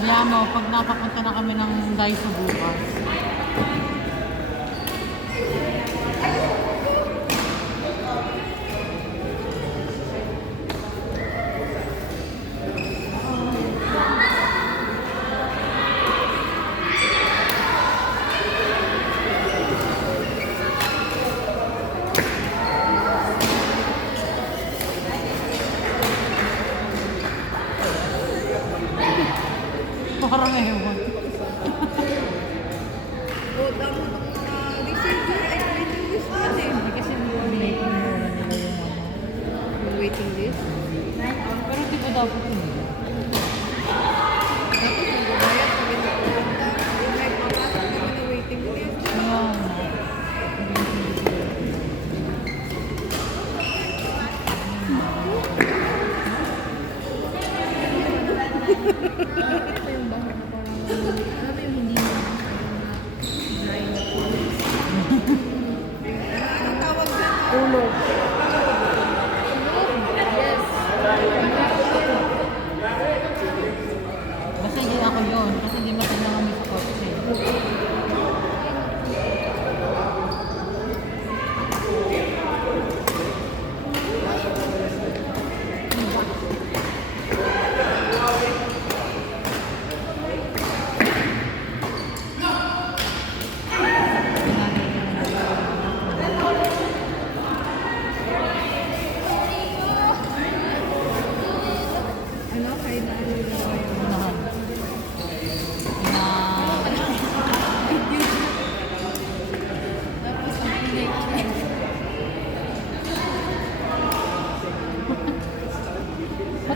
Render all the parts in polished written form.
Kaya mo, pag napapunta na kami ng Daiso bukas. Parang ewan. O, damo ng mga receiver ay waiting list natin. Kasi waiting nila yung Waiting list? Pero di ba dapat hindi? Dapat magbabayad kami na pumunta. Yung may papasok naman na waiting list. Anong tawag dyan? Tulog. Yes. Basta hindi ako yun. Kasi hindi matindang kami sa kotse.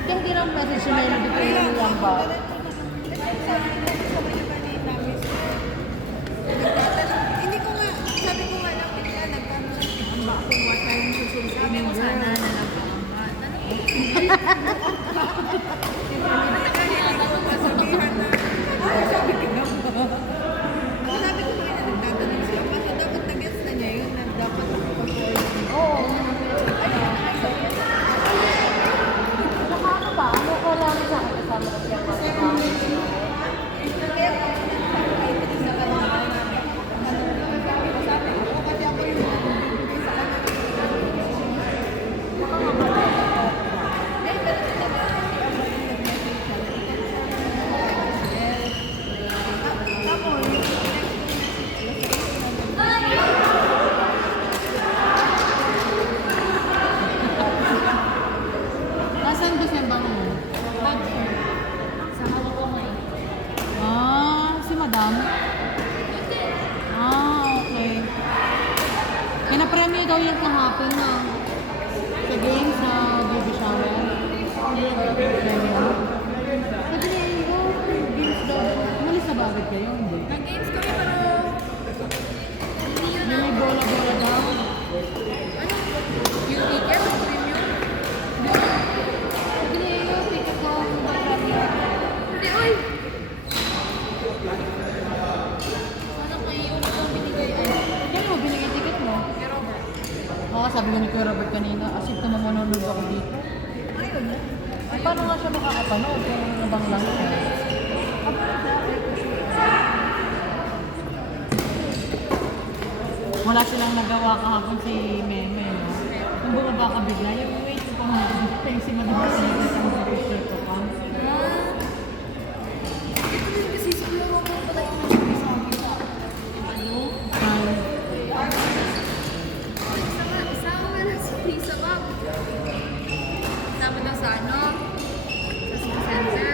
Kaya hindi lang message si Melody ko Kaya yung nga, lang ba? sabi ko, sabi niya kanina, miss ko. Nagtatanong, hindi ko nga, sabi ko nga lang, kaya nagtanong ang ba kung what time susunod. Sabi ko sana na lang ba ang ba? Sabihan na. Sabi ko lang ba? Sabi ko kanina, nagtatanong siya. Kaso dapat na-gets na niya yun na dapat mag-perform. Oo. Saka ano ba? Ano ko lang sa akin kasama ko siya pa. Kaya ako, nagpapakita sa kanila. Sabi ko, kasi ako yung nagbibigay sa kanila. Eh, pero talaga kasi ako yung nag-message siya. Tapos, yung next Nasaan ba siya bang mo? Sa hawak ko ngayon. Ah, si Madam? Ah, okay. Pinapremyo daw yan kahapon na sa game sa baby shower. Premyo. Sabi niya, oh, games daw. Umalis na ba agad kayo? Hindi. Nag-games kami pero hindi yun May bola-bola daw. yung ticket, yung premium. Sabi niya, oh, ticket ko. Hindi, oy! Ano kayo yung binigay ay Kaya mo, binigay ticket mo. kay Robert? Oo, sabi nga ni Kuya Robert kanina, as if naman manonood ako dito. ayun na. Ay, paano nga siya makakapanood kung nabang lang siya? Wala silang nagawa kahapon si Meme, no? Kung bumaba ka bigla, yung wait ko pa mga yung si Madam Casita sa picture ko pa. Ito din kasi sa laro ko pala yung nagsabi sa akin sa ano? Isama nga lang si Lisa Bob. Isama na sa ano? Sa city center.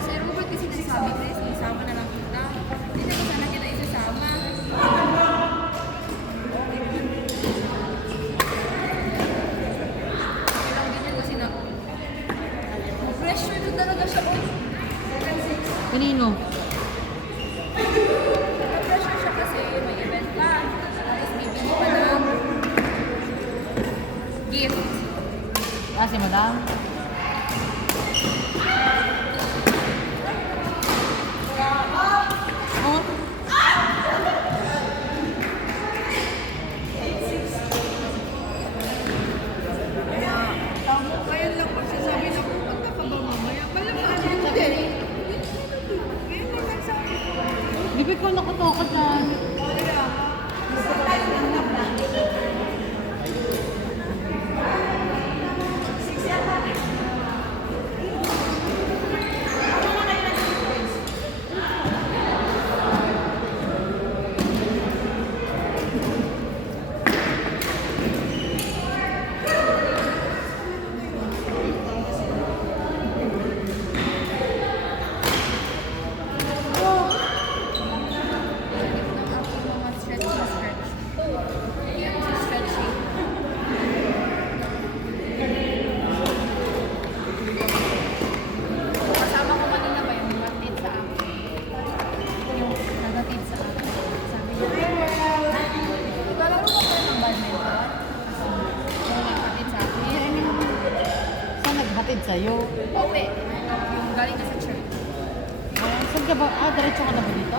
Si Robert kasi nagsabi, Chris, isama na lang kita. Hindi na ko sana kita isasama. Kailang din yun kasi na pressure na talaga siya. Kasi Kanino? pressure siya kasi may event pa. Tapos bibili pa ng gift. Ah, si Madam? Oh, Kaya, ngayon lang magsasabi na pupunta ka ba mamaya? Malamaan yun din. Ngayon lang nagsabi ko. bibig ko nakutukot dyan. Kaya, Ng aking mga stretch. Yan si stretching. Kasama ko kanina ba yung nagatid sa akin? Yung nagatid sa akin. Sabi niya, "Ibalaro ko kayo ng badminton?" Yung naghatid sa akin. Saan naghatid sa'yo? Ope. Yung galing na sa church. Ah, saan ka ba? Ah, diretso ka na ba dito?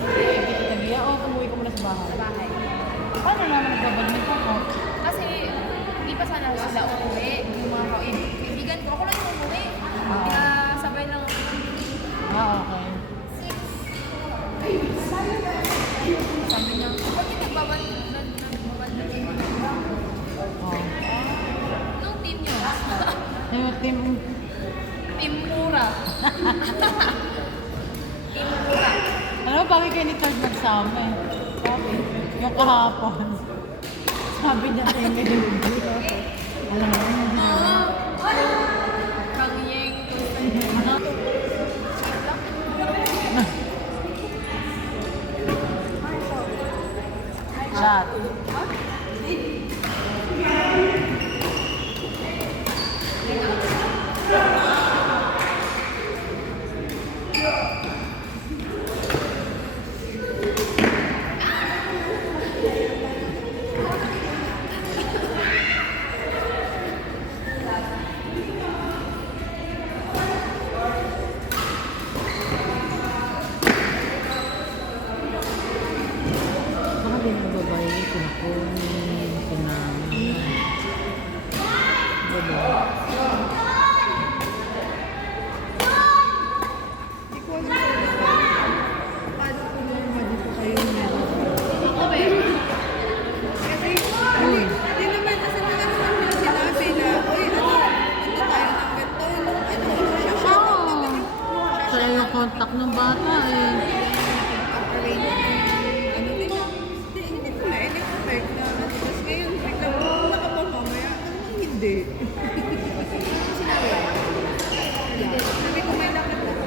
Dito tagiya? O, umuwi ko muna sa bahay. Sa bahay. Paano naman nagbabadminton ko? Kasi hindi pa sana sila uuwi. Yung mga kaibigan ko. Ako lang yung umuwi. Kaya sabay lang ako. Ah, okay. Sabi niya, bakit nagbabadminton? Oh. Anong team niyo? Yung team, Team Mura. Team Mura. alam mo, bakit kayo ni Third nagsama eh? Sabi, yung kahapon. Sabi niya kayo may dugo. Alam mo, Oo. Kangyeng. shot. nung bata eh. Arrange ng ano nila. Hindi ko na-expect na ano. Tapos ngayon, biglang pumunta ka pa mamaya. Ano hindi? Ano sinabi? Wala. Sabi ko may lakad ako.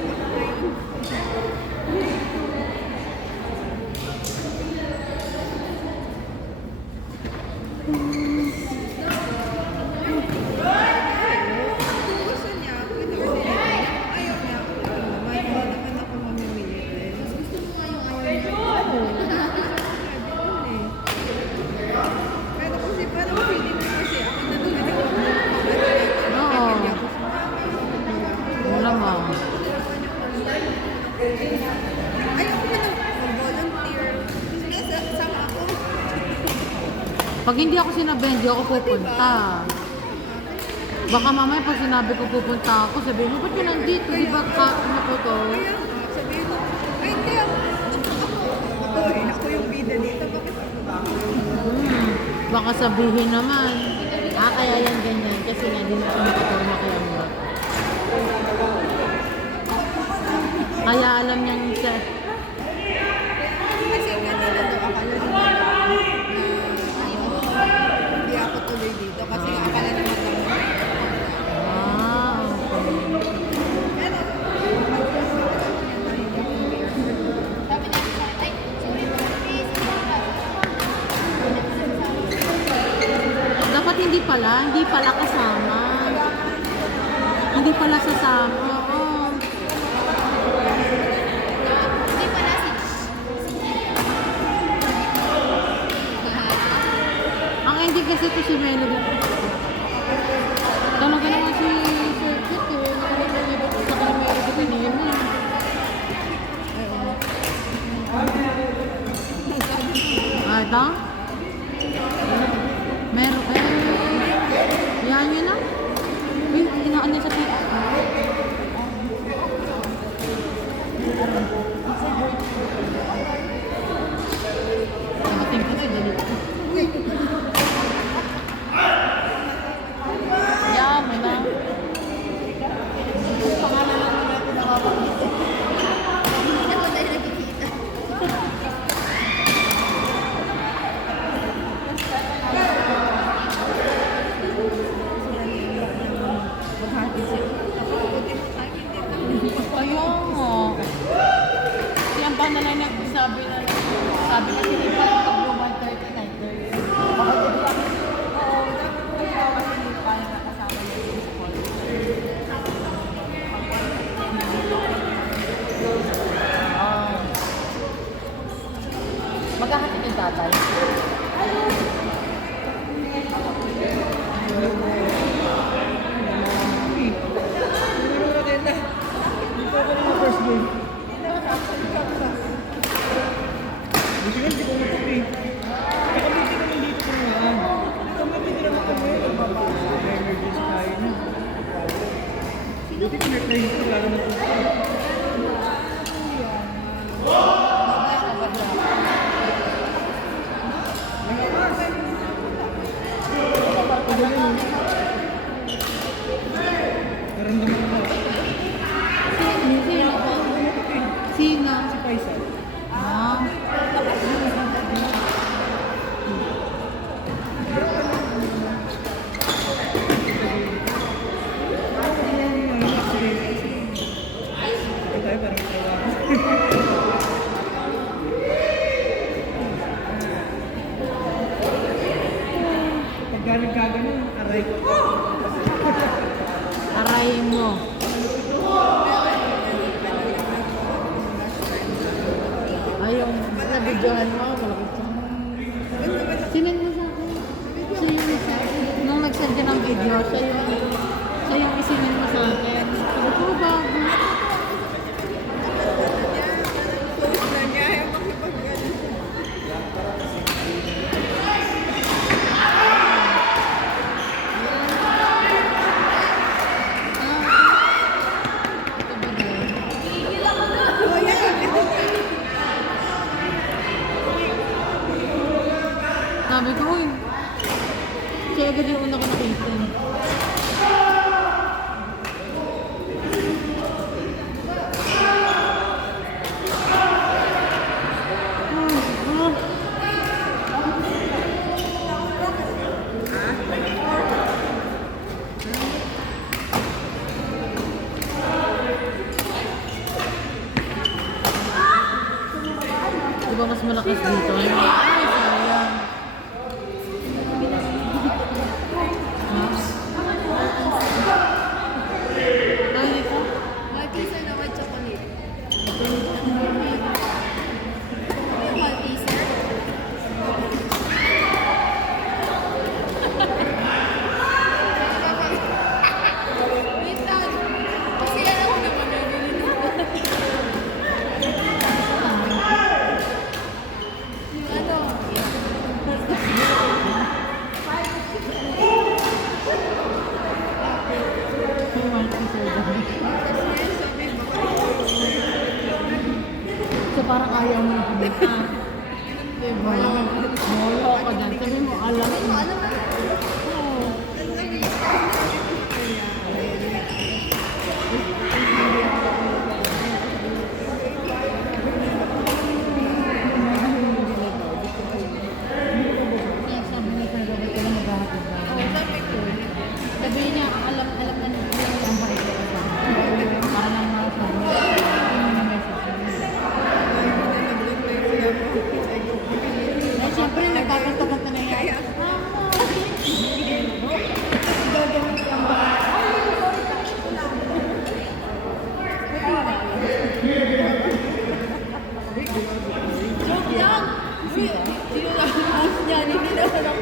Kung gusto niya, pwede ko niya. Ayaw niya. Naman, hindi naman ako mamimilit eh. Mas gusto mo nga yung ayaw niya. Oo. Pero kasi parang feeling ko kasi ako na naman ako Oo. hindi ako sumama. Wala mo. Ayoko na mag-volunteer. Gusto niya sama ako. Pag hindi ako sinabi, hindi ako pupunta. Baka mamaya pag sinabi ko pupunta ako, sabihin mo, ba't ka nandito? Di ba ano ko to? Kaya nga, sabihin mo, ay hindi ako. Ako yung bida dito. Bakit ako? Baka sabihin naman, kaya yan ganyan. Kasi nga, hindi na siya makatulong kay Amba. Kaya alam niyang siya. Kasi kanina daw akala nila na hindi ako tuloy dito. Kasi akala nila na Sabi namin sa akin, ay, sorry po, please. Dapat hindi pala kasama. Hindi pala sasama. Oo. Hindi pala si... Ang ending kasi ito si Melody. Talaga naman si Sir Kit eh. Nakalibot sa kay Melody kanina. Ah, ito? Meron eh. Yan yun na. Uy, inaan niya sa pita. Nakating kasi dali. Yan mo na. pangalan lang nila pinakapalit. Hindi na po tayo nakikita. Maghatid siya. Buti mo tayo hindi. Ayun nga. Si Ampa na lang nagsabi na sabi na sila pag mag 1:30, 9:30. Oo, dapat kasi hindi kaya nakasama niya sa school. Maghahatid yung tatay. Sino po? Sino? Si Faisal. Ah. Aray mo. Ay, yung nabidyohan mo, malapit siya. Sinend mo sa akin. Siya yung isa. Nung nag-send ka ng video, siya yung isinend mo sa akin. Sabi ko, bago. Post na niya, ayaw makipag-gano'n. Ito ba din? Sabi ko, uy. Siya agad yung una ko nakita. malakas dito. Ay, sayang. Dali ko. Malteser na white chocolate. Malteser? Wait lang. Kasi alam ko naman nabili na. Yung ano? May Malteser dyan. So parang ayaw mo na kumita. Diba? Molo ka dyan. Sabi mo, alam mo. Ano ba? Oo. Kaya sabi niya, sabi ko lang maghahatid na. Sabi niya, alam na niya ang bait ko kasi. Para lang sabi niya, hindi na message niya. Eh, syempre, nagkakanta-kanta na yan. Joke lang! Sino lang ang niya? Hindi naman ako.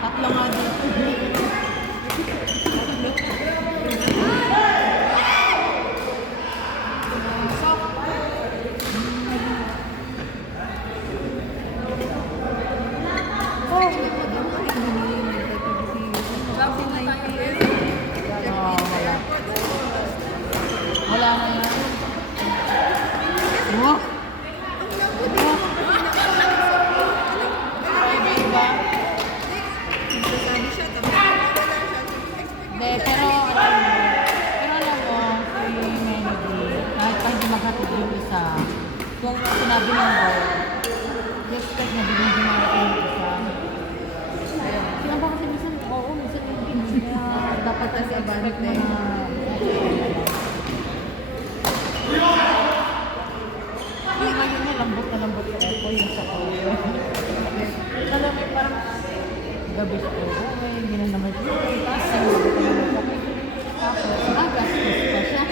Tatlo nga dito. Oo, wala. Wala na yan. Oh! Private ba? Hindi, pero alam mo, si Melody, kahit pa hindi maghatid yung isa, kung sinabi ng boy, respect na bigyan mo yung isa. Sila ba kasi minsan, oo, minsan hindi. Kaya dapat kasi respect mo na. Yung ngayon na lambot yung echo, yung sa koyo. Alam mo, parang gabi sa koyo, hindi na naman siya. Tapos, nagastos pa siya.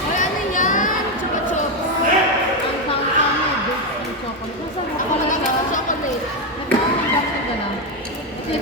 Wala na yan! Chupa-chupa. Chocolate. Nasa mo pala Wala na chocolate. Nagkakaroon ka na. Kasi